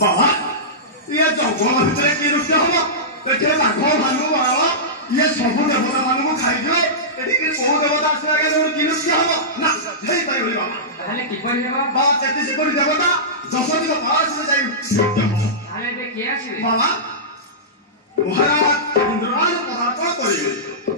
बाबा ये जंगल भितर कि नृत्य हम ये बाघ भालू बाबा ये सब देवता मान खाई कौ देवता आगे कि नृत्य हम ना बाबा देवता 10 दिन बाबा महाराज इंद्रराज पदार्पण कर